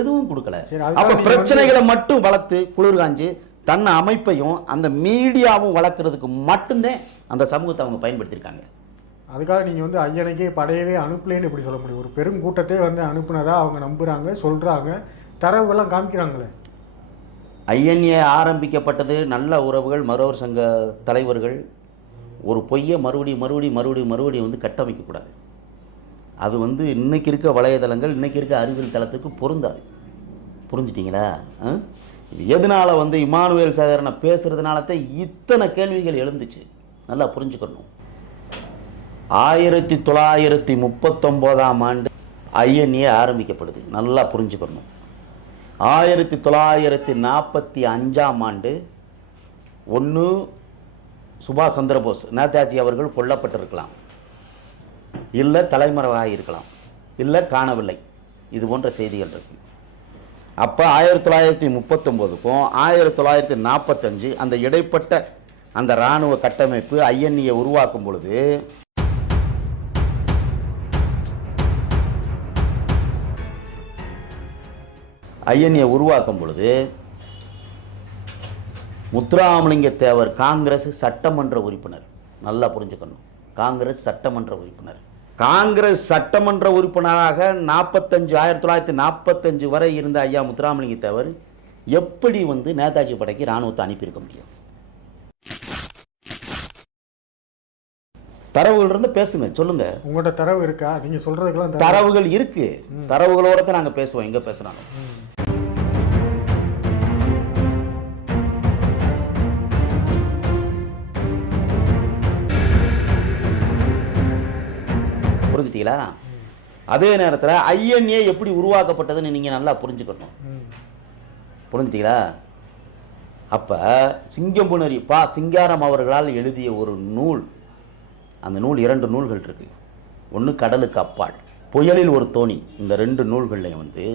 எதுவும் கொடுக்கல. அப்ப பிரச்சனைகளை மட்டும் வளர்த்து குளிர் காஞ்சு தன் அமைப்பையும் அந்த மீடியாவும் வளர்க்கறதுக்கு மட்டும்தான் அந்த சமூகத்தை அவங்க பயன்படுத்தியிருக்காங்க. அதுக்காக நீங்க வந்து ஐயனுக்கே படையவே அனுப்பலேன்னு எப்படி சொல்ல முடியும்? ஒரு பெரும் கூட்டத்தை வந்து அனுப்புனதா அவங்க நம்புறாங்க சொல்றாங்க தரவுகள்லாம் காமிக்கிறாங்களே. ஐஎன்ஏ ஆரம்பிக்கப்பட்டது நல்ல உறவுகள் மறவர் சங்க தலைவர்கள். ஒரு பொய்யை மறுபடியும் மறுபடியும் மறுபடியும் மறுபடியும் வந்து கட்டமைக்கக்கூடாது. அது வந்து இன்னைக்கு இருக்க வலைதளங்கள் இன்றைக்கி இருக்க அறிவியல் தளத்துக்கு பொருந்தாது. புரிஞ்சிட்டிங்களா? ஆ? இது எதனால் வந்து இமானுவேல் சேகரனை பேசுகிறதுனால தான் இத்தனை கேள்விகள் எழுந்துச்சு? நல்லா புரிஞ்சுக்கணும். ஆயிரத்தி தொள்ளாயிரத்தி முப்பத்தொம்போதாம் ஆண்டு ஐஎன்ஏ ஆரம்பிக்கப்படுது. நல்லா புரிஞ்சுக்கணும். ஆயிரத்தி தொள்ளாயிரத்தி நாற்பத்தி அஞ்சாம் ஆண்டு ஒன்று சுபாஷ் சந்திரபோஸ் நேதாஜி அவர்கள் கொல்லப்பட்டிருக்கலாம். இல்லை தலைமறைவாக இருக்கலாம். இல்லை காணவில்லை. இது போன்ற செய்திகள் இருக்கு. அப்போ ஆயிரத்தி தொள்ளாயிரத்தி முப்பத்தொம்போதுக்கும் ஆயிரத்தி தொள்ளாயிரத்தி நாற்பத்தஞ்சு அந்த இடைப்பட்ட அந்த இராணுவ கட்டமைப்பு ஐஎன்ஏ உருவாக்கும் பொழுது ஐஎன்ஏ உருவாக்கும் பொழுது முத்துராமலிங்க தேவர் காங்கிரஸ் சட்டமன்ற உறுப்பினர். நல்லா புரிஞ்சுக்கணும். காங்கிரஸ் சட்டமன்ற உறுப்பினர். காங்கிரஸ் சட்டமன்ற உறுப்பினராக நாற்பத்தஞ்சு ஆயிரத்தி தொள்ளாயிரத்தி நாற்பத்தஞ்சு வரை இருந்த ஐயா முத்துராமலிங்க தேவர் எப்படி வந்து நேதாஜி படைக்கு இராணுவத்தை அனுப்பியிருக்க முடியும்? தரவுகள் இருந்து பேசுங்க சொல்லுங்க. உங்கள்கிட்ட தரவு இருக்கா? நீங்க சொல்றதுக்கெல்லாம் தரவு தரவுகள் இருக்கு. தரவுகளோட நாங்க பேசுவோம் எங்க பேசுறாங்க புரிஞ்சுட்டீங்களா அதே நேரத்தில் ஐஎன்ஏ எப்படி உருவாக்கப்பட்டதுன்னு நீங்க நல்லா புரிஞ்சுக்கணும். புரிஞ்சுட்டீங்களா? அப்போ சிங்கம்புணரி பா சிங்காரம் அவர்களால் எழுதிய ஒரு நூல் அந்த நூல் இரண்டு நூல்கள் இருக்கு. ஒன்று கடலுக்கு அப்பால் புயலில் ஒரு தோணி. இந்த ரெண்டு நூல்கள்லையும் வந்து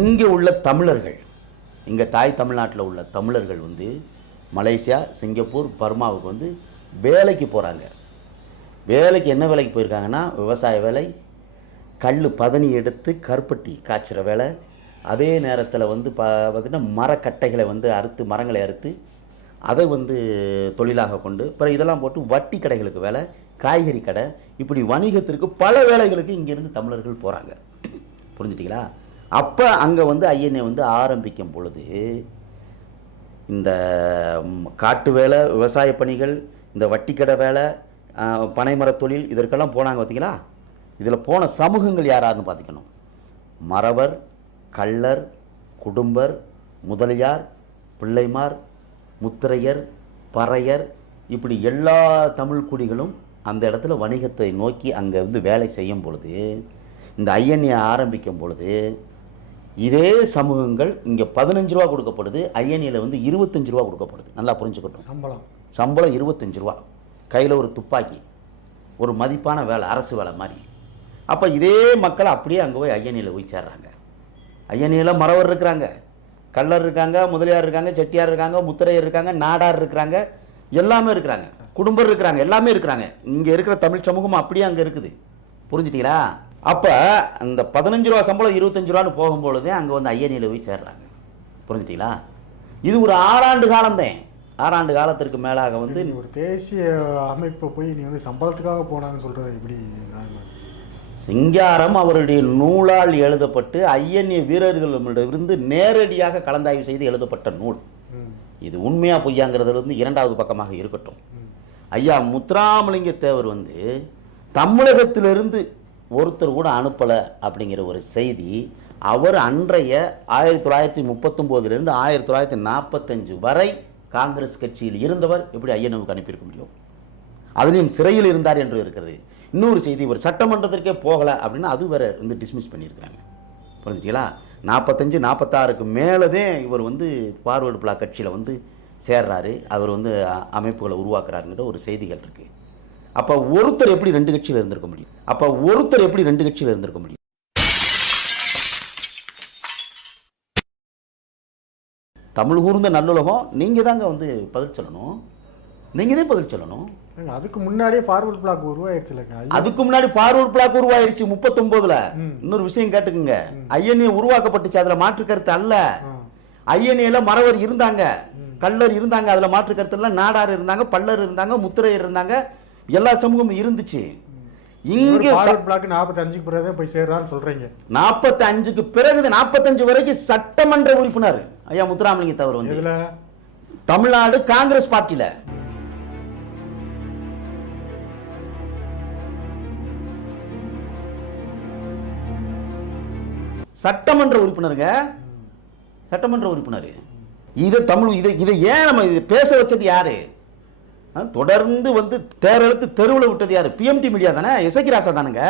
இங்கே உள்ள தமிழர்கள் இங்கே தாய் தமிழ்நாட்டில் உள்ள தமிழர்கள் வந்து மலேசியா சிங்கப்பூர் பர்மாவுக்கு வந்து வேலைக்கு போகிறாங்க வேலைக்கு என்ன வேலைக்கு போயிருக்காங்கன்னா விவசாய வேலை கல் பதனி எடுத்து கருப்பட்டி காய்ச்சுற வேலை அதே நேரத்தில் வந்து பா பார்த்திங்கன்னா மரக்கட்டைகளை வந்து அறுத்து மரங்களை அறுத்து அதை வந்து தொழிலாக கொண்டு பிற இதெல்லாம் போட்டு வட்டி கடைகளுக்கு வேலை காய்கறி கடை இப்படி வணிகத்திற்கு பல வேலைகளுக்கு இங்கேருந்து தமிழர்கள் போகிறாங்க புரிஞ்சுட்டீங்களா? அப்போ அங்கே வந்து ஐஎன்ஏ வந்து ஆரம்பிக்கும் பொழுது இந்த காட்டு வேலை விவசாய பணிகள் இந்த வட்டிக்கடை வேலை பனைமரத் தொழில் இதற்கெல்லாம் போனாங்க பார்த்தீங்களா இதில் போன சமூகங்கள் யாராருன்னு பார்த்துக்கணும் மறவர் கள்ளர் குடும்பர் முதலியார் பிள்ளைமார் முத்திரையர் பறையர் இப்படி எல்லா தமிழ் குடிகளும் அந்த இடத்துல வணிகத்தை நோக்கி அங்கே வந்து வேலை செய்யும் பொழுது இந்த ஐஎன்ஏ ஆரம்பிக்கும் பொழுது இதே சமூகங்கள் இங்கே பதினஞ்சு ரூபா கொடுக்கப்படுது ஐஎன்ஏல வந்து இருபத்தஞ்சு ரூபா கொடுக்கப்படுது. நல்லா புரிஞ்சுக்கட்டும். சம்பளம். சம்பளம் இருபத்தஞ்சு ரூபா. கையில் ஒரு துப்பாக்கி ஒரு மதிப்பான வேலை அரசு வேலை மாதிரி. அப்போ இதே மக்கள் அப்படியே அங்கே போய் ஐஎன்ஏல போய் சேர்றாங்க. ஐஎன்ஏல மறவர் இருக்கிறாங்க. கள்ளர் இருக்காங்க முதலியார் இருக்காங்க செட்டியார் இருக்காங்க முத்திரையர் இருக்காங்க நாடார் இருக்கிறாங்க. எல்லாமே இருக்கிறாங்க. குடும்பர் இருக்கிறாங்க எல்லாமே இருக்கிறாங்க. இங்கே இருக்கிற தமிழ் சமூகம் அப்படியே அங்கே இருக்குது. புரிஞ்சுட்டீங்களா? அப்போ அந்த பதினஞ்சு ரூபா சம்பளம் இருபத்தஞ்சு ரூபான்னு போகும்பொழுதே அங்கே வந்து ஐஎன்ஏல போய் சேர்றாங்க. புரிஞ்சுட்டீங்களா? இது ஒரு ஆறாண்டு காலம்தான். ஆறாண்டு காலத்திற்கு மேலாக வந்து ஒரு தேசிய அமைப்பை போய் நீ வந்து சம்பளத்துக்காக போனான்னு சொல்றது எப்படி? சிங்காரம் அவருடைய நூலால் எழுதப்பட்டு ஐஎன்ஏ வீரர்களிடமிருந்து நேரடியாக கலந்தாய்வு செய்து எழுதப்பட்ட நூல். இது உண்மையா பொய்யாங்கிறது வந்து இரண்டாவது பக்கமாக இருக்கட்டும். ஐயா முத்துராமலிங்க தேவர் வந்து தமிழகத்திலிருந்து ஒருத்தர் கூட அனுப்பலை அப்படிங்கிற ஒரு செய்தி அவர் அன்றைய ஆயிரத்தி தொள்ளாயிரத்தி முப்பத்தொம்போதுலேருந்து ஆயிரத்தி தொள்ளாயிரத்தி நாற்பத்தஞ்சு வரை காங்கிரஸ் கட்சியில் இருந்தவர் எப்படி ஐயனுக்கு அனுப்பியிருக்க முடியும்? அதுலேயும் சிறையில் இருந்தார் என்று இருக்கிறது. இன்னொரு செய்தி ஒரு சட்டமன்றத்திற்கே போகலை அப்படின்னா அது வேற வந்து டிஸ்மிஸ் பண்ணியிருக்கிறாங்க. புரிஞ்சுட்டீங்களா? நாற்பத்தஞ்சு நாற்பத்தாறுக்கு மேலதே இவர் வந்து பார்வர்டு பிளாக் கட்சியில் வந்து சேர்றாரு. அவர் வந்து அமைப்புகளை உருவாக்குறாருங்கிற ஒரு செய்திகள் இருக்குது அப்போ ஒருத்தர் எப்படி ரெண்டு கட்சியில் இருந்திருக்க முடியும்? அப்போ ஒருத்தர் எப்படி ரெண்டு கட்சியில் இருந்திருக்க முடியும்? தமிழ் கூர்ந்த நல்லுலகம் நீங்கள் தாங்க வந்து பதில் சொல்லணும். நீங்கள் தான் பதில் சொல்லணும். அதுக்கு முன்னாடியே ஃபார்வர்ட் பிளாக் உருவாயிருச்சுலங்க ஐயா. அதுக்கு முன்னாடி பார்வர்ட் பிளாக் உருவாயிருச்சு முப்பத்தொன்பதுல. இன்னொரு விஷயம் கேட்டுக்குங்க. ஐஎன்ஏ உருவாக்கப்பட்டுச்சு அதுல மாற்று கருத்து அல்ல. ஐஎன்ஏல மறவர் இருந்தாங்க. கள்ளர் இருந்தாங்க அதுல மாற்று கருத்து இல்ல. நாடார் இருந்தாங்க பல்லர் இருந்தாங்க முத்திரையர் இருந்தாங்க. எல்லா சமூகமும் இருந்துச்சு. இங்க பிளாக் நாற்பத்தஞ்சுக்கு பிறகு போய் சேர்றான்னு சொல்றீங்க. நாற்பத்தி அஞ்சுக்கு பிறகு நாற்பத்தஞ்சு வரைக்கும் சட்டமன்ற உறுப்பினர். ஐயா முத்துராமலிங்க தவிர வந்து. தமிழ்நாடு காங்கிரஸ் பார்ட்டியில சட்டமன்ற உறுப்பினருங்க. சட்டமன்ற உறுப்பினர். இது தமிழ் இதை இதை ஏன் நம்ம இது பேச வச்சது யாரு? தொடர்ந்து வந்து தேரெழுத்து தெருவில் விட்டது யாரு? பிஎம்டி மீடியா தானே? இசைக்கு ராசா தானுங்க.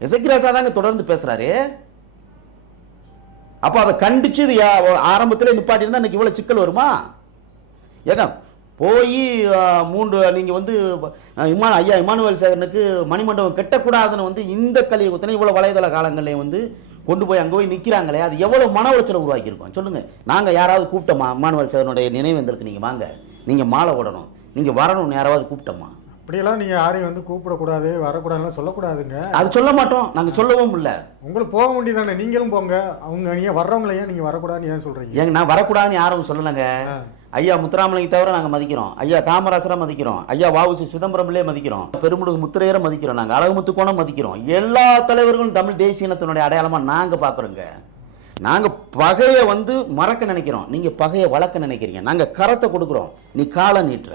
இசக்கி ராசா தாங்க தொடர்ந்து பேசுறாரு. அப்ப அதை கண்டிச்சு இது யா- ஆரம்பத்திலே நிப்பாட்டி இருந்தா இன்னைக்கு இவ்வளவு சிக்கல் வருமா? ஏங்க போய் மூன்று நீங்க வந்து இமான ஐயா இமானுவேல் சேகரனுக்கு மணிமண்டபம் கெட்டக்கூடாதுன்னு வந்து இந்த கலியுகத்தினை இவ்வளவு வலைதள காலங்கள்லயும் வந்து கொண்டு போய் அங்க போய் நிக்கிறாங்களே அது எவ்வளவு மன உளைச்சலை உருவாக்கி இருக்கோம் சொல்லுங்க. நாங்க யாராவது கூப்பிட்டோமா இமானுவேல் சேகரனுடைய நினைவேந்தலுக்கு நீங்க வாங்க. நீங்க மாலை விடணும் நீங்க வரணும்னு யாராவது கூப்பிட்டோமா? அப்படியெல்லாம் நீங்க யாரையும் வந்து கூப்பிடக்கூடாது வரக்கூடாதுலாம் சொல்லக்கூடாதுங்க. அது சொல்ல மாட்டோம். நாங்க சொல்லவும் இல்லை. உங்களுக்கு போக வேண்டியதானே? நீங்களும் போங்க. அவங்க நீங்க வர்றவங்கள ஏன் நீங்க வரக்கூடாதுன்னு ஏன் சொல்றீங்க? ஏங்க நான் வரக்கூடாதுன்னு யாரும் சொல்லலைங்க. ஐயா முத்துராமலிங்க தவிர நாங்க மதிக்கிறோம். ஐயா காமராசரை மதிக்கிறோம். ஐயா வாவுசி சிதம்பரம்லே மதிக்கிறோம். பெருமுடுகு முத்திரையரை மதிக்கிறோம். நாங்க அழகுமுத்து கோணம் மதிக்கிறோம். எல்லா தலைவர்களும் தமிழ் தேசிய இனத்தினுடைய அடையாளமா நாங்க பாக்குறோங்க. நாங்க பகையை வந்து மறக்க நினைக்கிறோம். நீங்க பகையை வளர்க்க நினைக்கிறீங்க. நாங்க கரத்தை கொடுக்குறோம். நீ காலை நீட்டுற.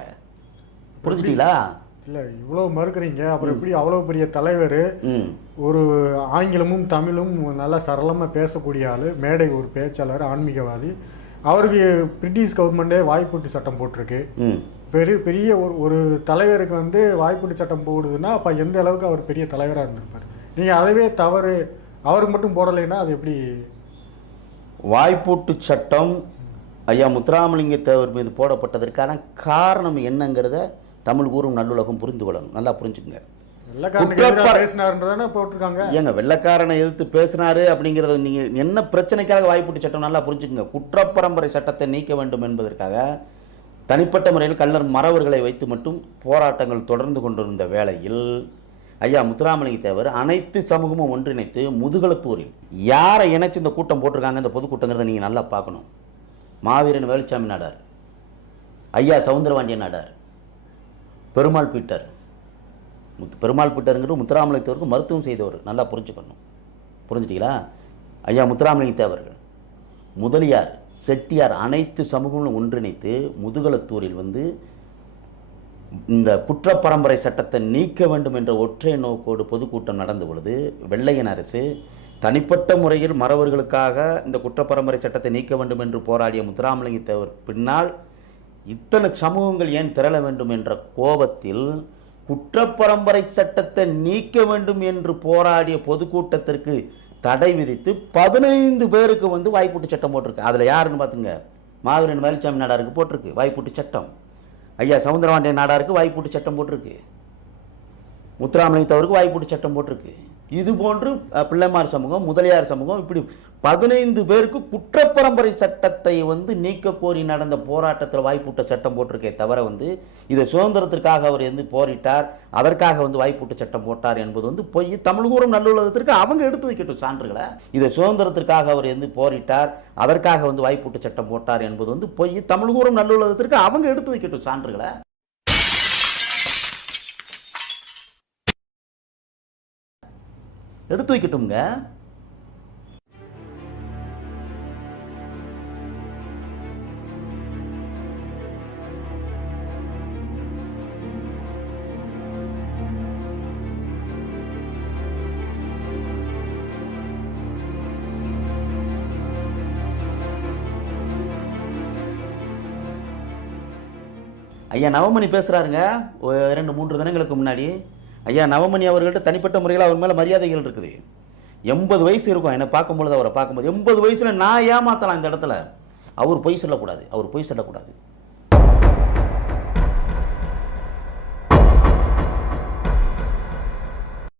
புரிஞ்சுட்டீங்களா? இல்ல இவ்வளவு மறுக்கிறீங்க. அப்புறம் எப்படி அவ்வளவு பெரிய தலைவர்? ஒரு ஆங்கிலமும் தமிழும் நல்லா சரளமா பேசக்கூடிய ஆளு மேடை ஒரு பேச்சாளர் ஆன்மீகவாதி. அவருக்கு பிரிட்டிஷ் கவர்மெண்டே வாய்ப்பூட்டு சட்டம் போட்டிருக்கு. பெரிய பெரிய ஒரு ஒரு தலைவருக்கு வந்து வாய்ப்பூட்டு சட்டம் போடுதுன்னா அப்ப எந்த அளவுக்கு அவர் பெரிய தலைவரா இருந்திருப்பாரு? நீங்க அதுவே தவறு. அவருக்கு மட்டும் போடலைன்னா அது எப்படி? வாய்ப்பூட்டு சட்டம் ஐயா முத்துராமலிங்க தேவர் மீது போடப்பட்டதற்கான காரணம் என்னங்கிறத தமிழ் கூறும் நல்லுலகம் புரிந்து கொள்ளணும். நல்லா புரிஞ்சுக்குங்க. ஏங்க வெள்ளக்காரனை எதிர்த்து பேசினாரு அப்படிங்கிறத நீங்க என்ன பிரச்சனைக்காக வாய்ப்பூட்டு சட்டம் நல்லா புரிஞ்சுக்குங்க. குற்றப்பரம்பரை சட்டத்தை நீக்க வேண்டும் என்பதற்காக தனிப்பட்ட முறையில் கள்ளர் மறவர்களை வைத்து மட்டும் போராட்டங்கள் தொடர்ந்து கொண்டிருந்த வேளையில் ஐயா முத்துராமலிங்க தேவர் அனைத்து சமூகமும் ஒன்றிணைத்து முதுகலத்தூரில் யாரை இணைச்சு இந்த கூட்டம் போட்டிருக்காங்க இந்த பொதுக்கூட்டங்கிறத நீங்க நல்லா பார்க்கணும். மாவீரன் வேலுச்சாமி நாடார் ஐயா சவுந்தரபாண்டியன் நாடார் பெருமாள் பீட்டர் பெருமாள் பிட்டருங்கிற முத்துராமலிங்க தேவருக்கு மருத்துவம் செய்தவர். நல்லா புரிஞ்சுக்கணும். புரிஞ்சுட்டீங்களா? ஐயா முத்துராமலிங்க தேவர்கள் முதலியார் செட்டியார் அனைத்து சமூகங்களும் ஒன்றிணைத்து முதுகலத்தூரில் வந்து இந்த குற்றப்பரம்பரை சட்டத்தை நீக்க வேண்டும் என்ற ஒற்றை நோக்கோடு பொதுக்கூட்டம் நடந்த பொழுது வெள்ளையன் அரசு தனிப்பட்ட முறையில் மறவர்களுக்காக இந்த குற்றப்பரம்பரை சட்டத்தை நீக்க வேண்டும் என்று போராடிய முத்துராமலிங்க தேவர் பின்னால் இத்தனை சமூகங்கள் ஏன் திரள வேண்டும் என்ற கோபத்தில் குற்றப்பரம்பரை சட்டத்தை நீக்க வேண்டும் என்று போராடிய பொதுக்கூட்டத்திற்கு தடை விதித்து பதினைந்து பேருக்கு வந்து வாய்ப்பூட்டு சட்டம் போட்டிருக்கு. அதில் யாருன்னு பார்த்துங்க மாவீரன் வேலுச்சாமி நாடாருக்கு போட்டிருக்கு வாய்ப்பூட்டு சட்டம். ஐயா சவுந்தரவாண்டிய நாடாருக்கு வாய்ப்பூட்டு சட்டம் போட்டிருக்கு. முத்துராமலிங்கத்தவருக்கு வாய்ப்பூட்டு சட்டம் போட்டிருக்கு. இது போன்று பிள்ளைமார் சமூகம் முதலியார் சமூகம் இப்படி பதினைந்து பேருக்கு குற்றப்பரம்பரை சட்டத்தை வந்து நீக்க கோரி நடந்த போராட்டத்தில் வாய்ப்பூட்ட சட்டம் போட்டிருக்கே தவிர வந்து இதை சுதந்திரத்திற்காக அவர் வந்து போரிட்டார் அதற்காக வந்து வாய்ப்பூட்டு சட்டம் போட்டார் என்பது வந்து பொய். தமிழ்கூறும் நல்லுலகத்திற்கு அவங்க எடுத்து வைக்கட்டும் சான்றுகளை. இதை சுதந்திரத்திற்காக அவர் வந்து போரிட்டார் அதற்காக வந்து வாய்ப்பூட்டு சட்டம் போட்டார் என்பது வந்து பொய். தமிழ்கூறும் நல்லுலகத்திற்கு அவங்க எடுத்து வைக்கட்டும் சான்றுகளை. எடுத்து வைக்கட்டும்ங்க. ஐயா நவமணி பேசுறாருங்க. ரெண்டு மூன்று தினங்களுக்கு முன்னாடி. ஐயா நவமணி அவர்கள்ட்ட தனிப்பட்ட முறையில் அவர் மேலே மரியாதைகள் இருக்குது. எண்பது வயசு இருக்கும். என்னை பார்க்கும்பொழுது அவரை பார்க்கும்போது எண்பது வயசில் நான் ஏமாத்தலாம் இந்த இடத்துல. அவர் பொய் சொல்லக்கூடாது. அவர் பொய் சொல்லக்கூடாது.